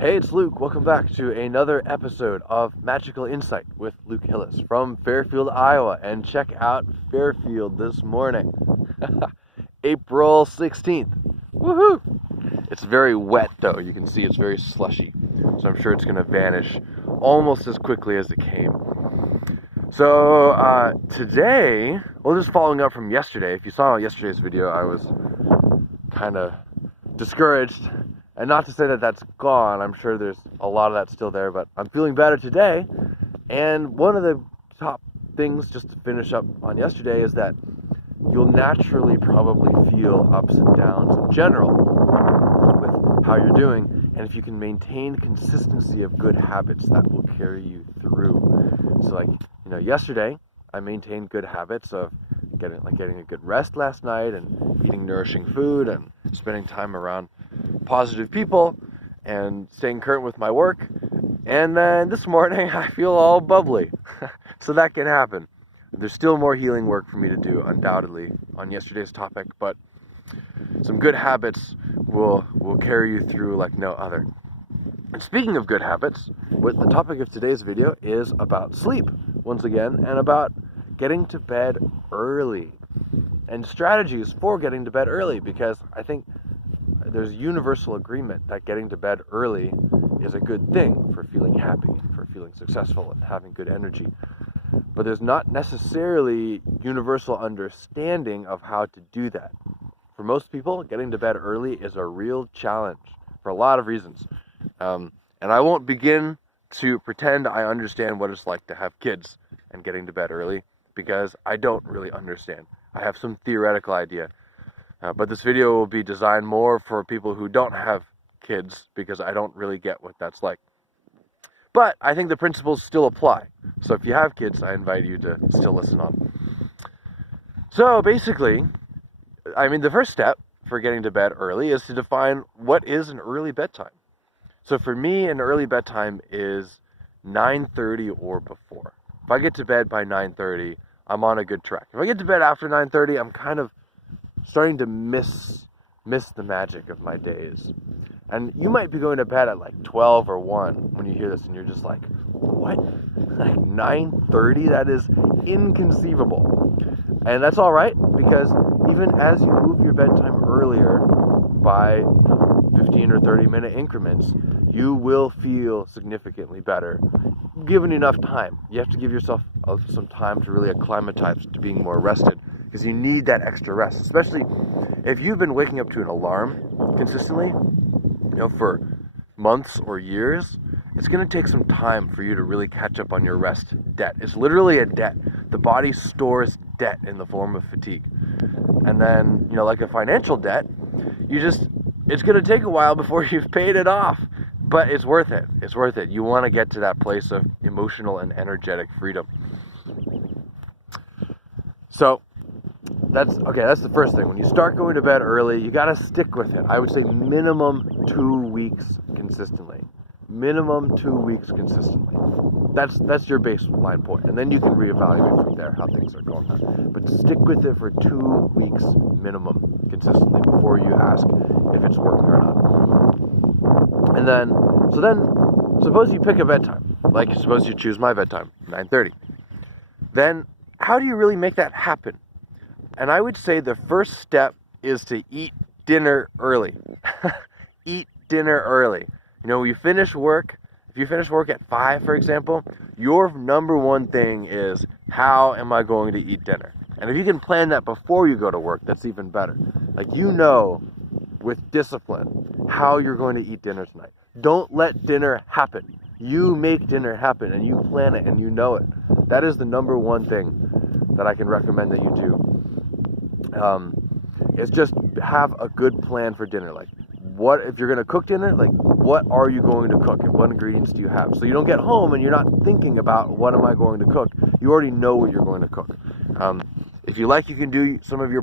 Hey, it's Luke. Welcome back to another episode of Magical Insight with Luke Hillis from Fairfield, Iowa. And check out Fairfield this morning, April 16th. Woohoo! It's very wet though. You can see it's very slushy. So I'm sure it's going to vanish almost as quickly as it came. So today, just following up from yesterday. If you saw yesterday's video, I was kind of discouraged. And not to say that that's gone, I'm sure there's a lot of that still there, but I'm feeling better today. And one of the top things, just to finish up on yesterday, is that you'll naturally probably feel ups and downs in general with how you're doing. And if you can maintain consistency of good habits, that will carry you through. So yesterday, I maintained good habits of getting a good rest last night and eating nourishing food and spending time around positive people and staying current with my work. And then this morning I feel all bubbly. So that can happen. There's still more healing work for me to do, undoubtedly, on yesterday's topic, but some good habits will carry you through like no other. And speaking of good habits, what the topic of today's video is about sleep, once again, and about getting to bed early and strategies for getting to bed early, because I think there's universal agreement that getting to bed early is a good thing for feeling happy, for feeling successful and having good energy. But there's not necessarily universal understanding of how to do that. For most people, getting to bed early is a real challenge for a lot of reasons. And I won't begin to pretend I understand what it's like to have kids and getting to bed early, because I don't really understand. I have some theoretical idea. But this video will be designed more for people who don't have kids, because I don't really get what that's like. But I think the principles still apply. So if you have kids, I invite you to still listen on. So basically, the first step for getting to bed early is to define what is an early bedtime. So for me, an early bedtime is 9:30 or before. If I get to bed by 9:30, I'm on a good track. If I get to bed after 9:30, I'm kind of starting to miss the magic of my days. And you might be going to bed at like 12 or 1 when you hear this, and you're just like, what? Like 9:30? That is inconceivable. And that's all right, because even as you move your bedtime earlier by 15 or 30 minute increments, you will feel significantly better given enough time. You have to give yourself some time to really acclimatize to being more rested, because you need that extra rest, especially if you've been waking up to an alarm consistently, for months or years. It's going to take some time for you to really catch up on your rest debt. It's literally a debt. The body stores debt in the form of fatigue. And then, like a financial debt, it's going to take a while before you've paid it off. But it's worth it. It's worth it. You want to get to that place of emotional and energetic freedom. So that's the first thing. When you start going to bed early, you got to stick with it. I would say minimum 2 weeks consistently. Minimum 2 weeks consistently. That's your baseline point. And then you can reevaluate from there how things are going on. But stick with it for 2 weeks minimum consistently before you ask if it's working or not. And then suppose you pick a bedtime. Like suppose you choose my bedtime, 9:30. Then how do you really make that happen? And I would say the first step is to eat dinner early. Eat dinner early. When you finish work, if you finish work at 5, for example, your number one thing is, how am I going to eat dinner? And if you can plan that before you go to work, that's even better. With discipline, how you're going to eat dinner tonight. Don't let dinner happen. You make dinner happen, and you plan it, and you know it. That is the number one thing that I can recommend that you do. Is just have a good plan for dinner. What if you're going to cook dinner? What are you going to cook, and what ingredients do you have? So you don't get home and you're not thinking about, what am I going to cook? You already know what you're going to cook. If you like, you can do some of your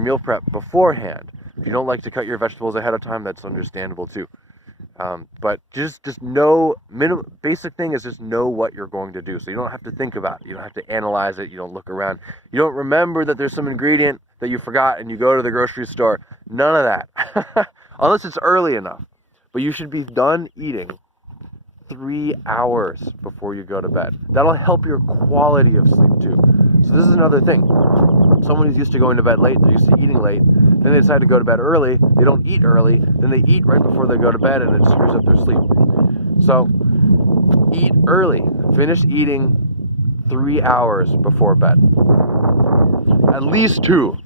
meal prep beforehand. If you don't like to cut your vegetables ahead of time, that's understandable too. But just know, basic thing is just know what you're going to do. So you don't have to think about it. You don't have to analyze it. You don't look around. You don't remember that there's some ingredient that you forgot and you go to the grocery store. None of that. Unless it's early enough. but you should be done eating 3 hours before you go to bed. That'll help your quality of sleep too. So this is another thing. Someone who's used to going to bed late, they're used to eating late, then they decide to go to bed early, they don't eat early, then they eat right before they go to bed and it screws up their sleep. So eat early. Finish eating 3 hours before bed. At least two,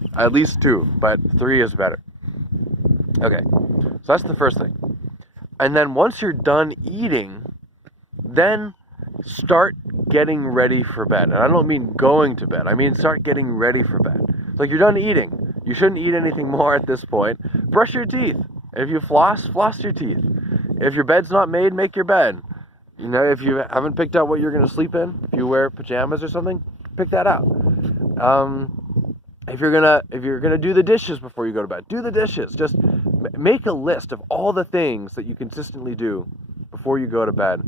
but 3 is better. Okay, so that's the first thing. And then once you're done eating, then start getting ready for bed. And I don't mean going to bed, I mean start getting ready for bed. Like, you're done eating. You shouldn't eat anything more at this point. Brush your teeth. If you floss your teeth. If your bed's not made, make your bed. You know, if you haven't picked out what you're going to sleep in, if you wear pajamas or something, pick that out. If you're gonna do the dishes before you go to bed, do the dishes. Just make a list of all the things that you consistently do before you go to bed.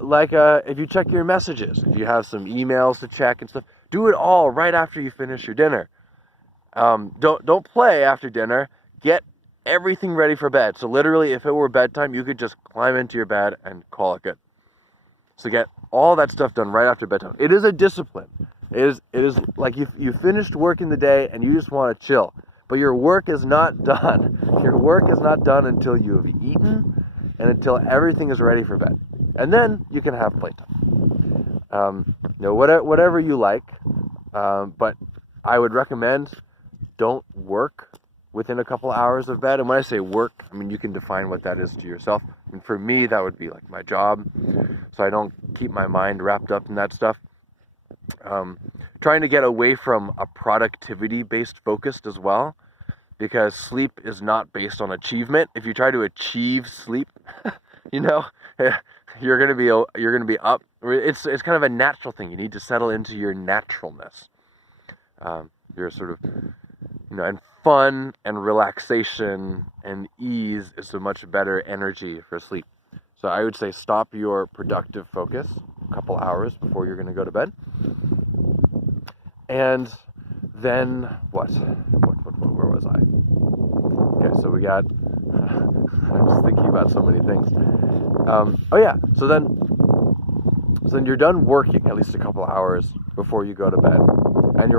Like if you check your messages, if you have some emails to check and stuff, do it all right after you finish your dinner. Don't play after dinner. Get everything ready for bed. So literally, if it were bedtime, you could just climb into your bed and call it good. So get all that stuff done right after bedtime. It is a discipline. It is like you finished work in the day and you just want to chill. But your work is not done. Your work is not done until you have eaten and until everything is ready for bed. And then you can have playtime. Whatever you like. But I would recommend don't work within a couple hours of bed. And when I say work, I mean, you can define what that is to yourself. And for me, that would be like my job. So I don't keep my mind wrapped up in that stuff. Trying to get away from a productivity-based focus as well, because sleep is not based on achievement. If you try to achieve sleep, you're gonna be up. It's kind of a natural thing. You need to settle into your naturalness. You're sort of, and fun and relaxation and ease is a much better energy for sleep. So I would say stop your productive focus a couple hours before you're going to go to bed. And then what? Where was I? Okay, so we got, I'm just thinking about so many things. So then you're done working at least a couple hours before you go to bed. And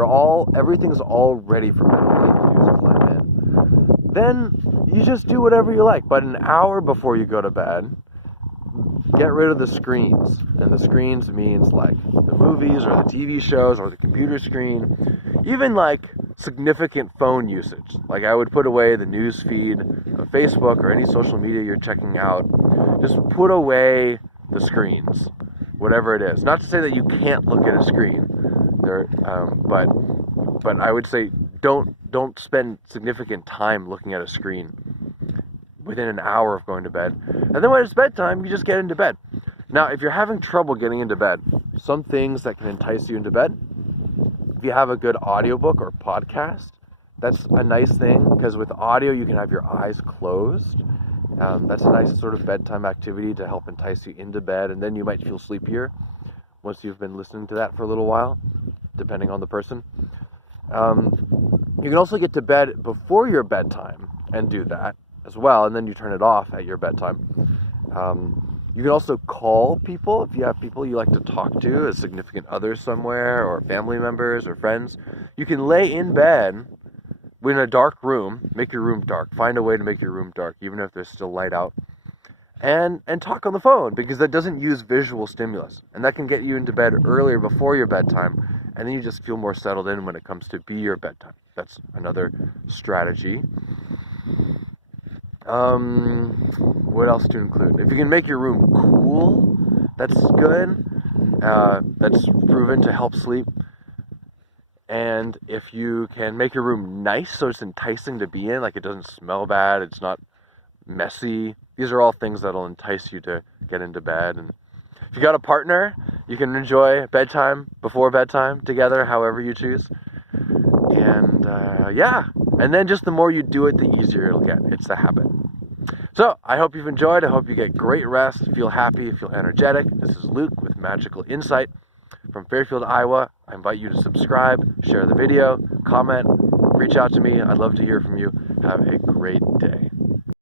everything's all ready for bed. All you have to do is climb in. Then you just do whatever you like. But an hour before you go to bed, get rid of the screens. And the screens means like the movies or the TV shows or the computer screen. Even like significant phone usage. Like I would put away the news feed of Facebook or any social media you're checking out. Just put away the screens, whatever it is. Not to say that you can't look at a screen. But I would say don't spend significant time looking at a screen within an hour of going to bed. And then when it's bedtime, you just get into bed. Now, if you're having trouble getting into bed, some things that can entice you into bed, if you have a good audiobook or podcast, that's a nice thing, because with audio you can have your eyes closed. That's a nice sort of bedtime activity to help entice you into bed, and then you might feel sleepier once you've been listening to that for a little while, depending on the person. You can also get to bed before your bedtime and do that as well, and then you turn it off at your bedtime. You can also call people if you have people you like to talk to, a significant other somewhere, or family members or friends. You can lay in bed in a dark room, make your room dark, find a way to make your room dark, even if there's still light out, and talk on the phone, because that doesn't use visual stimulus, and that can get you into bed earlier before your bedtime, and then you just feel more settled in when it comes to be your bedtime. That's another strategy. What else to include? If you can make your room cool, that's good. That's proven to help sleep. And if you can make your room nice so it's enticing to be in, like it doesn't smell bad, it's not messy, these are all things that'll entice you to get into bed. And if you got a partner, you can enjoy bedtime before bedtime together, however you choose. And and then just the more you do it, the easier it'll get. It's a habit. So I hope you've enjoyed. I hope you get great rest, feel happy, feel energetic. This is Luke with Magical Insight from Fairfield, Iowa. I invite you to subscribe, share the video, comment, reach out to me. I'd love to hear from you. Have a great day.